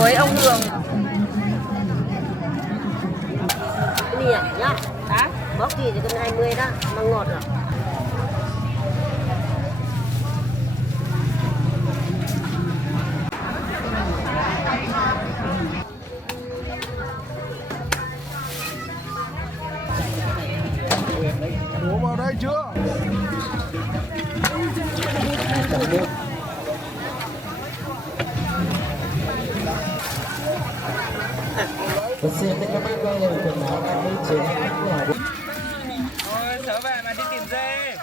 chuối ông Hường. Nè nhá. Đó, bó kỳ thì cần 20 đó, mà ngọt rồi. Đổ vào đây chưa? Xin các bác quay lại quần áo đang đi trên Thôi sớ về mà đi tìm dê.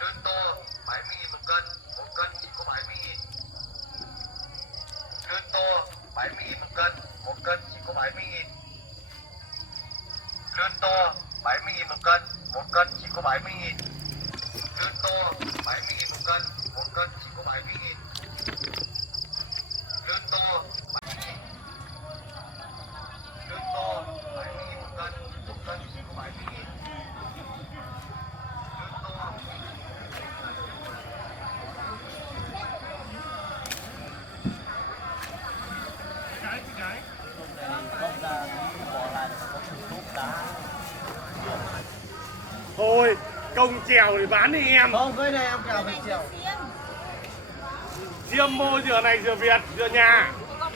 Lươn to 70.000 một cân, một cân chỉ có 70.000. Lươn to 70.000 một cân, một cân chỉ có 70.000. Lươn to 70.000. Lươn to 70.000 một cân, một cân chỉ có 70.000. Lươn to Thôi, công chèo thì bán đi em. Không, cái này em kèo phải chèo. Diêm mô dừa này dừa Việt, dừa nhà. Không,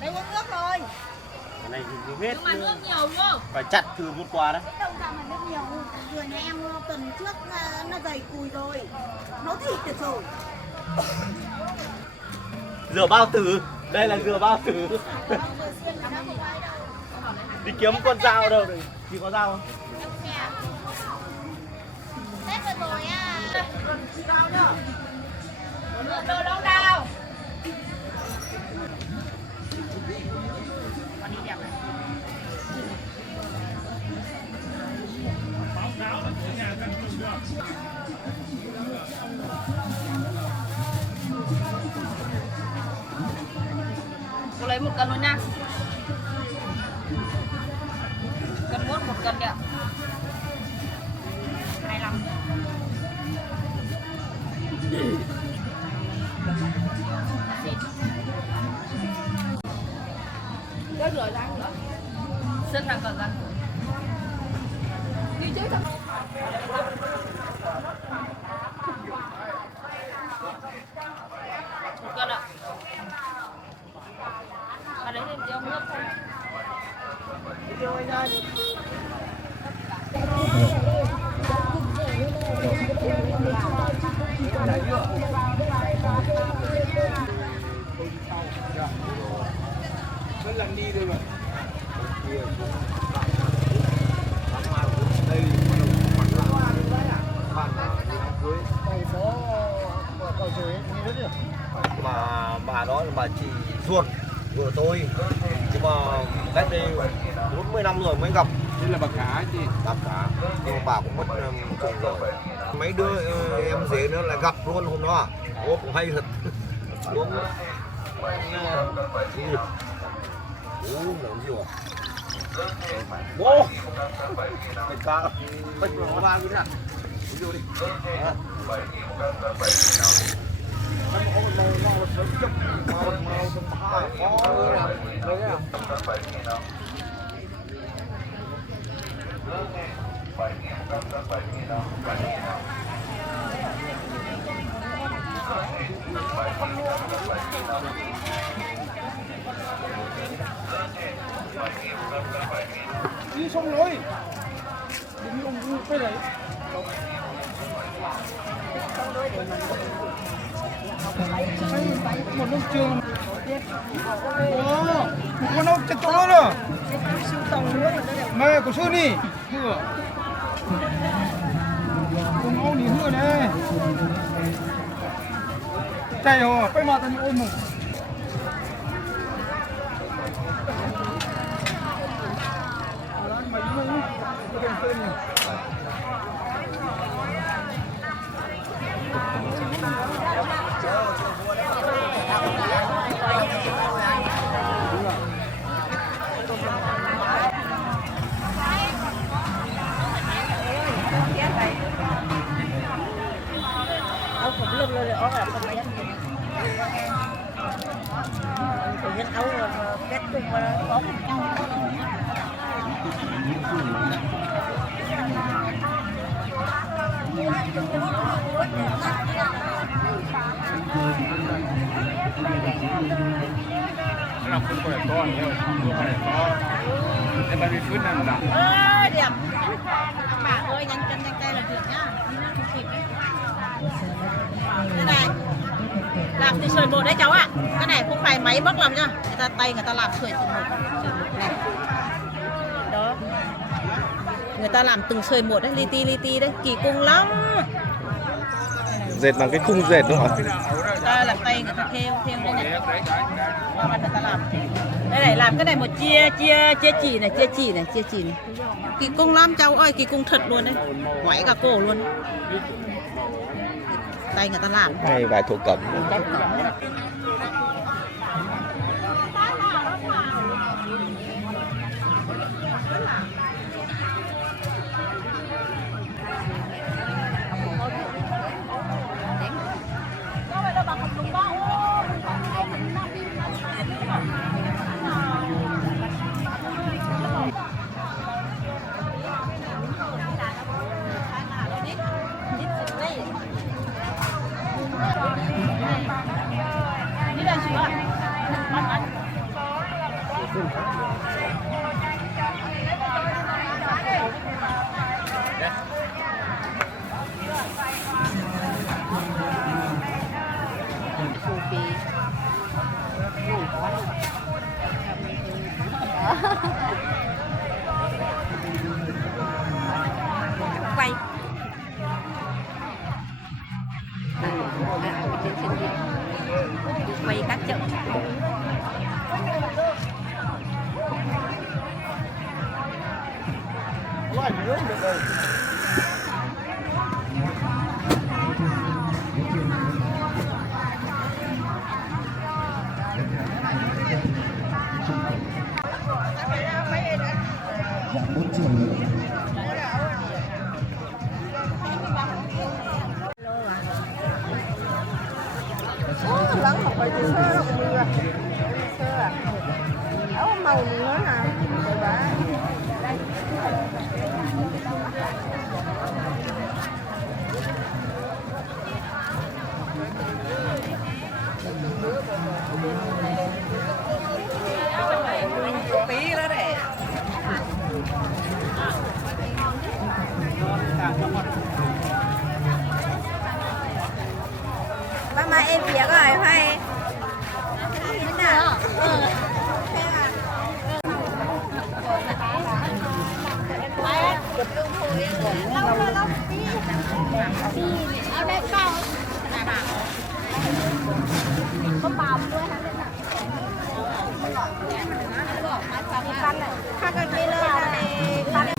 đây uống nước thôi. Cái này thì hết. Nhưng mà nước nhiều đúng không? Phải chặt từ một quả đấy. Cái đồng nào mà nước nhiều, dừa nhà em tuần trước nó dày cùi rồi, nó thịt được rồi. Dừa bao tử. Đây là dừa bao tử. Đi kiếm con dao đâu rồi. Chị có dao không? Tết rồi rồi à. Đồ đâu đâu. Con đi đẹp này. Cô lấy 1 cân luôn nha. Cân mốt 1 cân đi ạ. 25. Rớt rồi răng nữa. Sân là còn răng. Đi trước thôi. 1 cân ạ. Ở đấy thêm tiêu nước thôi. Mấy lần đi rồi mà. Mà bà đó là bà chị ruột của tôi, nhưng mà cách đây 40 năm rồi mới gặp. Đây là bà Khả chị. Bà Khả, nhưng mà bà cũng mất chồng rồi. Mấy đứa em dễ nữa lại gặp luôn hôm đó. Ô cũng hay thật. Đúng. Làm gì à? Ô, cái cá, bạch nó ba cái nào? Đi vô đi. Đi xong rồi. Đừng ông cái này. Một nước trường. con đâu chết chỗ nữa mẹ của sư đi hưa con áo đi hưa này chạy hồ phải mà tao đi ôm mùngผมเริ่มเลยออกแบบทำไมยังผมยังเอาแก๊สตุ้งมาออกเราคุณก็ได้ก้อนเดียวคุณก็ได้ก้อนแต่มันมีพื้นนั่นแหละ เดี๋ยวbà ơi nhanh chân nhanh tay là việc nhá đi nó không kịp đấy cái này làm thì sợi bột đấy cháu ạ cái này không phải máy bóc làm nhá người ta tay người ta làm sợi một này đó người ta làm từng sợi một đấy li ti đấy kỳ cung lắm dệt bằng cái cung dệt đúng không? người ta làm tay người ta theo đây này mà người ta làm đây này làm cái này một chia chỉ này kỳ cung lắm cháu ơi kỳ cung thật luôn đấy ngoáy cả cổ luôn tay người ta làm Hay vài thổ cẩm. quay quay các chợ lắng học bài từ sơ đó cũng được sơ à áo màu nữa nè rồi bà tí đó nè Mama em việc rồi phải thế nào ở đây cao có bàoด้วยฮะข้ากันไปเลย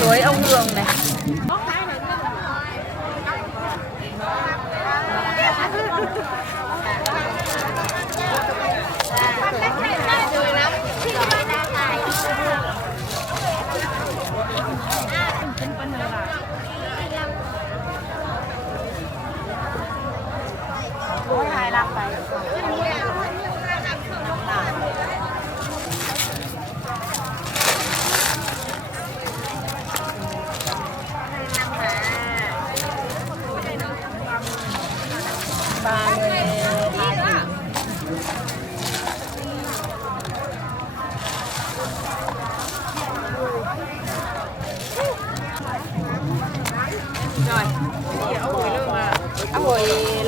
chuối ông đường này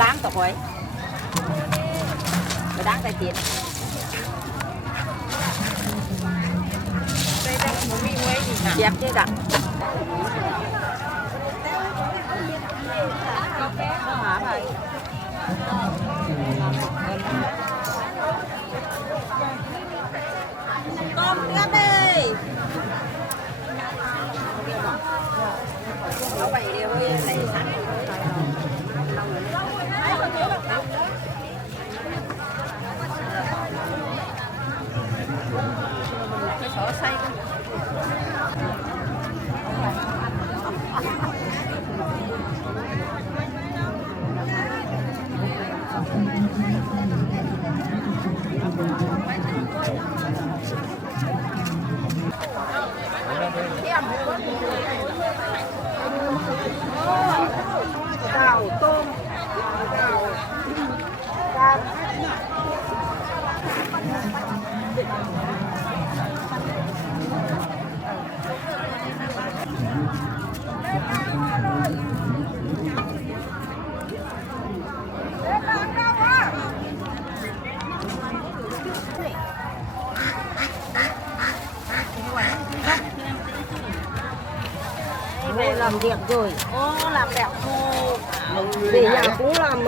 ล้างต่อไปไปล้างใส่tiền đẹp chứ cả tôm ra đây có 7 điều này sẵn cái sổ xay đào tôm đào làm đẹp rồi. ô làm đẹp khô Về nhà cũng làm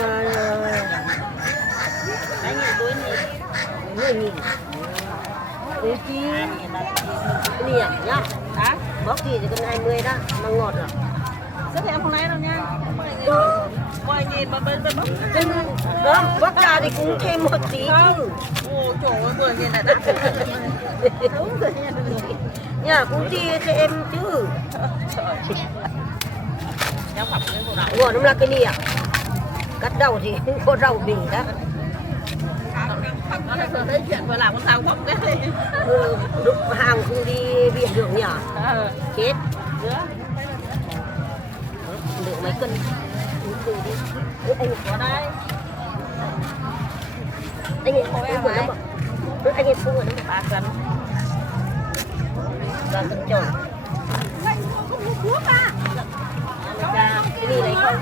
anh nhìn túi nhìn 10.000. Thế chi nè nhá. hả Bóc thì cần 20 đó, mà ngọt rồi. rất em không lấy đâu nha 10.000 mà bên bóc Đó, bóc ra thì cũng thêm một tí chứ. ô trời ơi 10.000 là đắt đúng rồi nha Nhà cũng chia cho em chứ. nhau phẩm cái bộ đạo Ngọt lắm là cái nè. Cắt đầu thì cũng có rau bì đó. nó là thấy chuyện vừa làm con sao bóc đấy Lúc hàng không đi biển được nhỉ? Chết. Được mấy cân. Từ đi. Anh có đây anh ấy không vừa lắm ạ. Anh ấy không vừa lắm. 3 cân 3 cân tròn. Cái gì đấy không?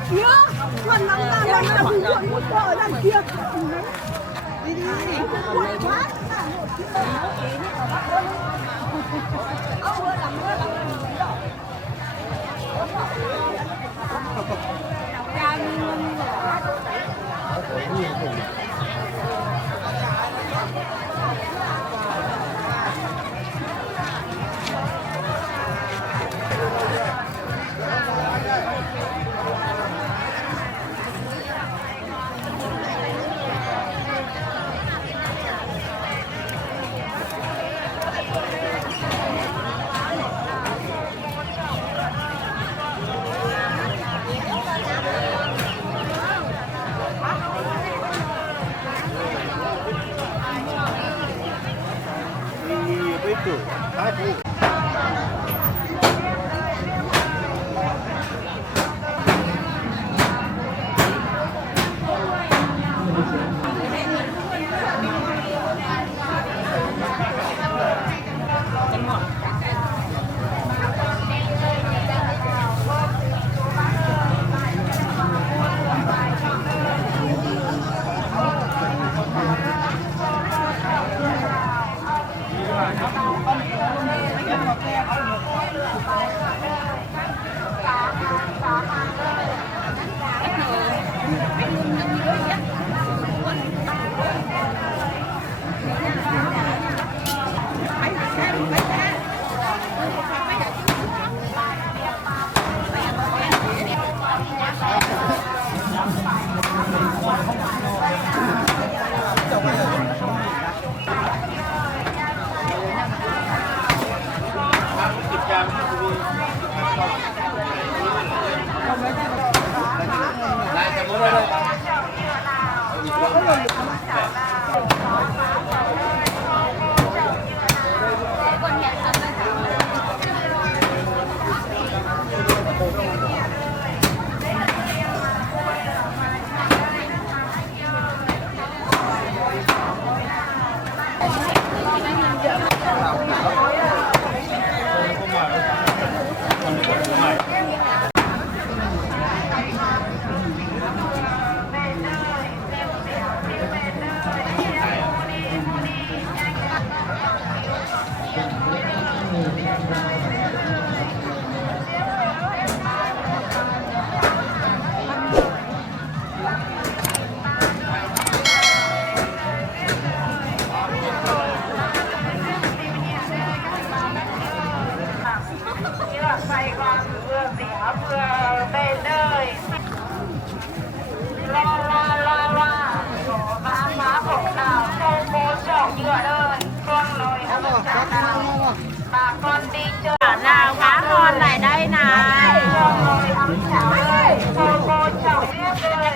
nào cá con lại đây này.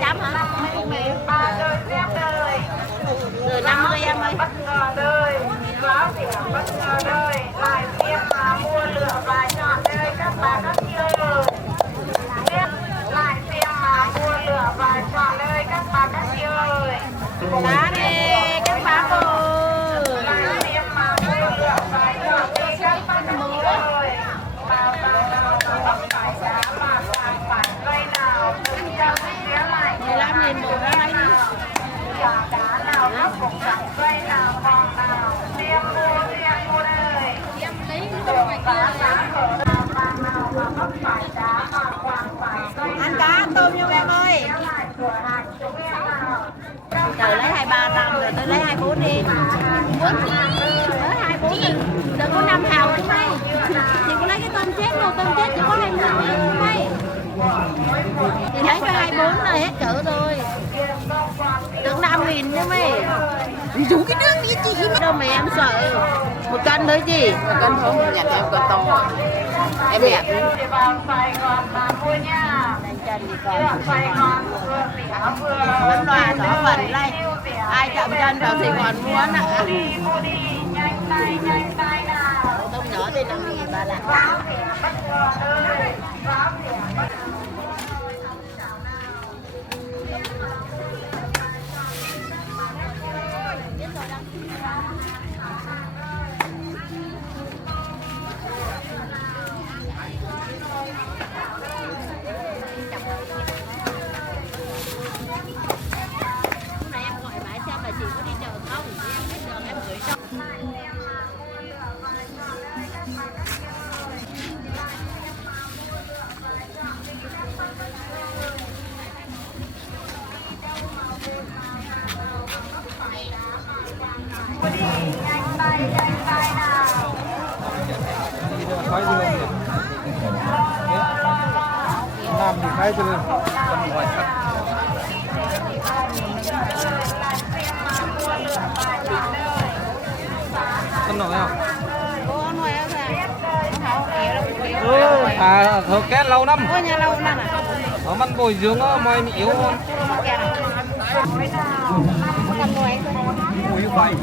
Chấm hả? Từ 50 em ơi. Cá đi, các bác ơi. Nghìn một ra đây đi. Ăn cá tôm nha em ơi. Trời lấy 235 rồi tôi lấy 24 đi. 4 lấy 24 đi. Đừng có 5 hào chứ mày. Chị có lấy cái tôm chết đâu, tôm chết chỉ có 20 thôi mày. Chị lấy cho 24 này hết cỡ rồi. Được 5.000 chứ mày. Dù cái nước đi chị đâu mà em sợ. 1 cân thôi chị. 1 cân không, nhặt em con to. Em nhặt. Bánh loa đỏ vần đây. Ai chậm chân vào thì còn muốn ạ. Tôm nhỏ thì 5.000 ba lạc. làm thì khai cho lên con nổi không? À thợ két lâu năm. Ởมันbồi dưỡng mọi mình yếu hơn. Ui vậy.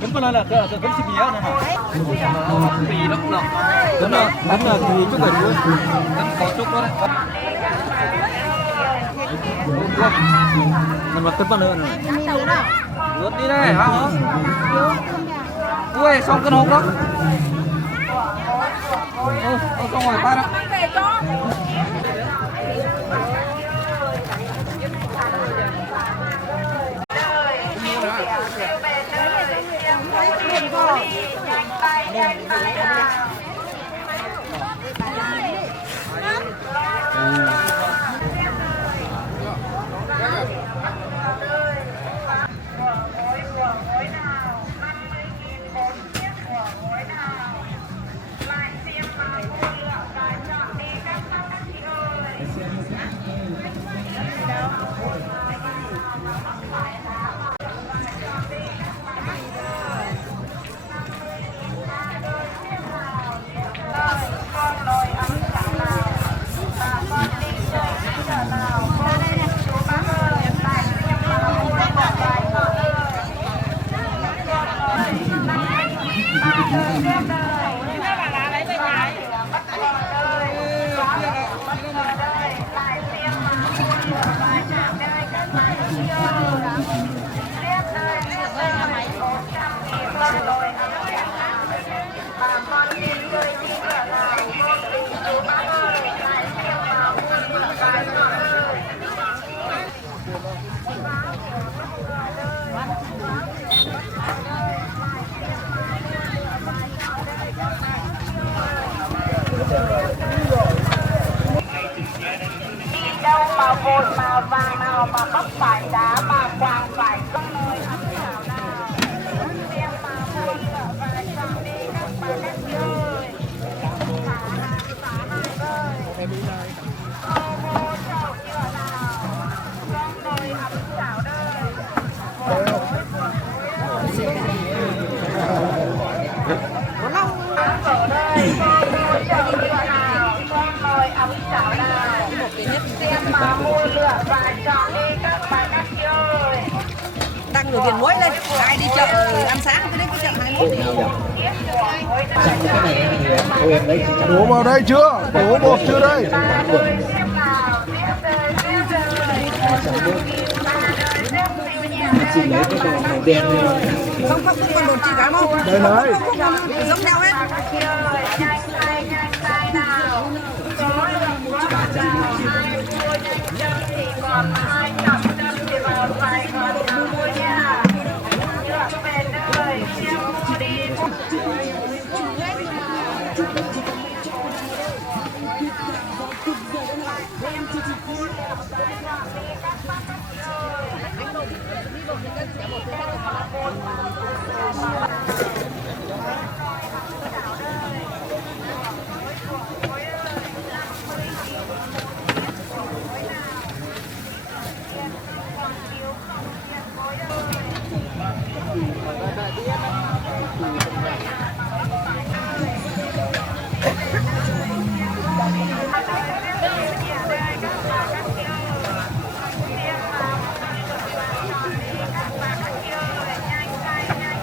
Cái con này là cái xịt mía này mà. Tùy lắm nào. Đúng là tùy chút rồi chú. Có chút đó đấy. Mình mặc cái bao nữa này. Vượt đi đây hả? Ui xong cái hộp đó. Xong rồi ta đó. ai đi chợ ăn sáng cái đấy cái chợ 21 Bộ nào nhỉ? Chặn cái này thì cô em đấy thì Đổ vào đây chưa? Đổ bột chưa đây? chị lấy cái đồ màu đen lên. không còn bột chỉ cả không Đây này. không giống nhau hết.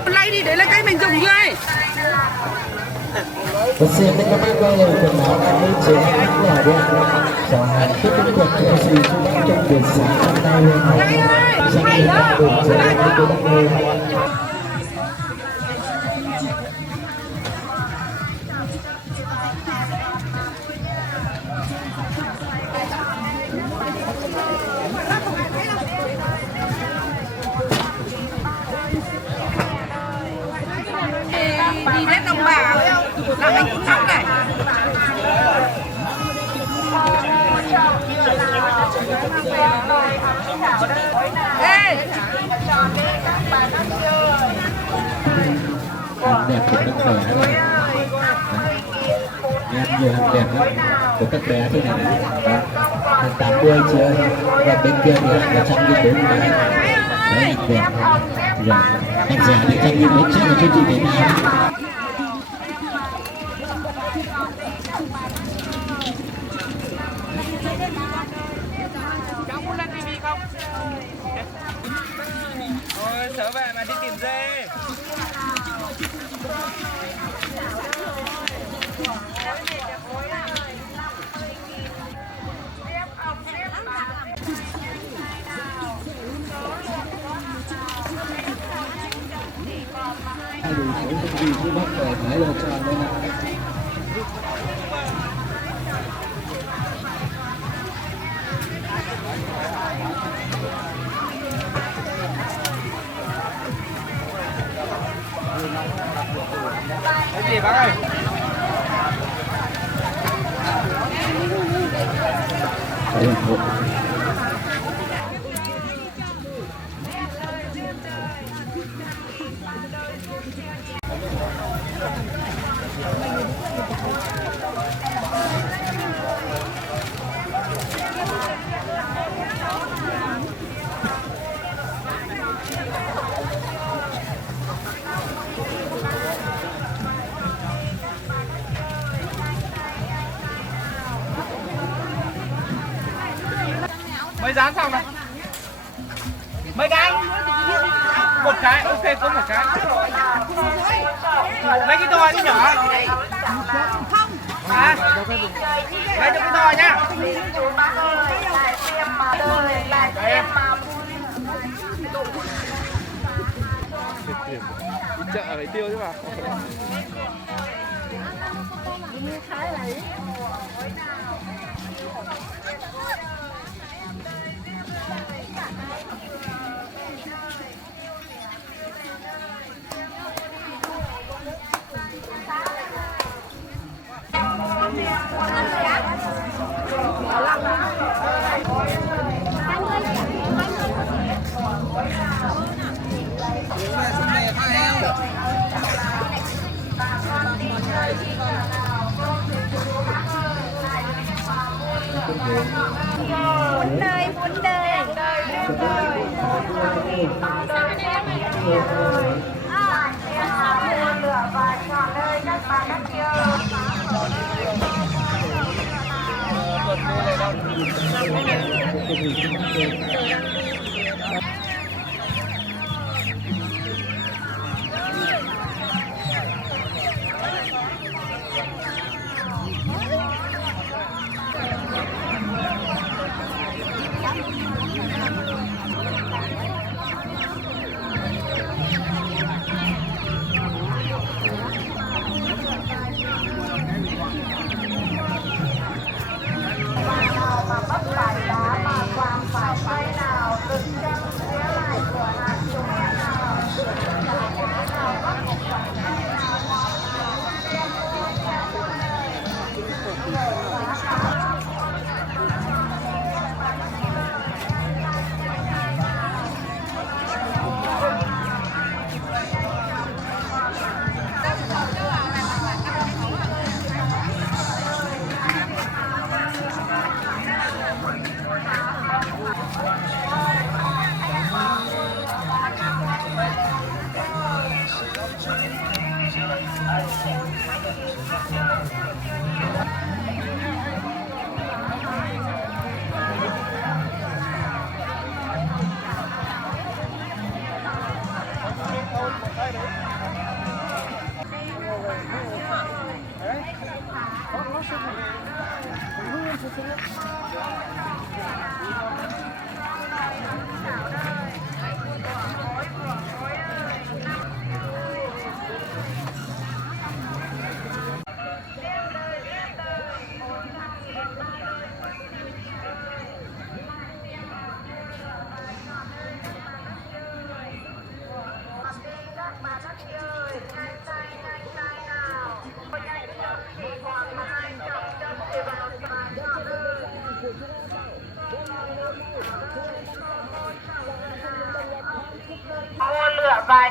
Lấy đi, đấy là cái mình dùng như này. Và xem các bác coi là quần áo ăn đi chế những nhà đen cho hàng tiếp tục cuộc cho sự chú đáo trong buổi sáng hôm nay lên này dành cho các đội chơi với cô đăng lên. Đi đến đồng bào là mình cũng sống này. Ê! Hàng đẹp của các bé này. Em nhiều hàng đẹp lắm của các bé thế này này. Hàng 80 chưa và bên kia thì hàng 140 đấy. Đấy hàng đẹp. Rồi hàng rẻ thì 140 trước là cho chị Việt Nam. Trở về mà đi tìm dê. Hai đồ số công ty cứ bắt về thái là cho nên là Cái gì bác ơi? phải ủng hộ. Mới dán xong này. Mấy cái? Một cái, ok có một cái. Lấy cái to đi nhỏ. À? Lấy cho cái to nhá. Đây. Đi chợ phải tiêu chứ mà. Muốn đời, muốn đời.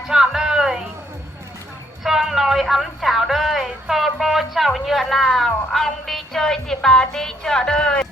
chọn đời xoong nồi ấm chảo đời xô bô chậu nhựa nào ông đi chơi thì bà đi chợ đời.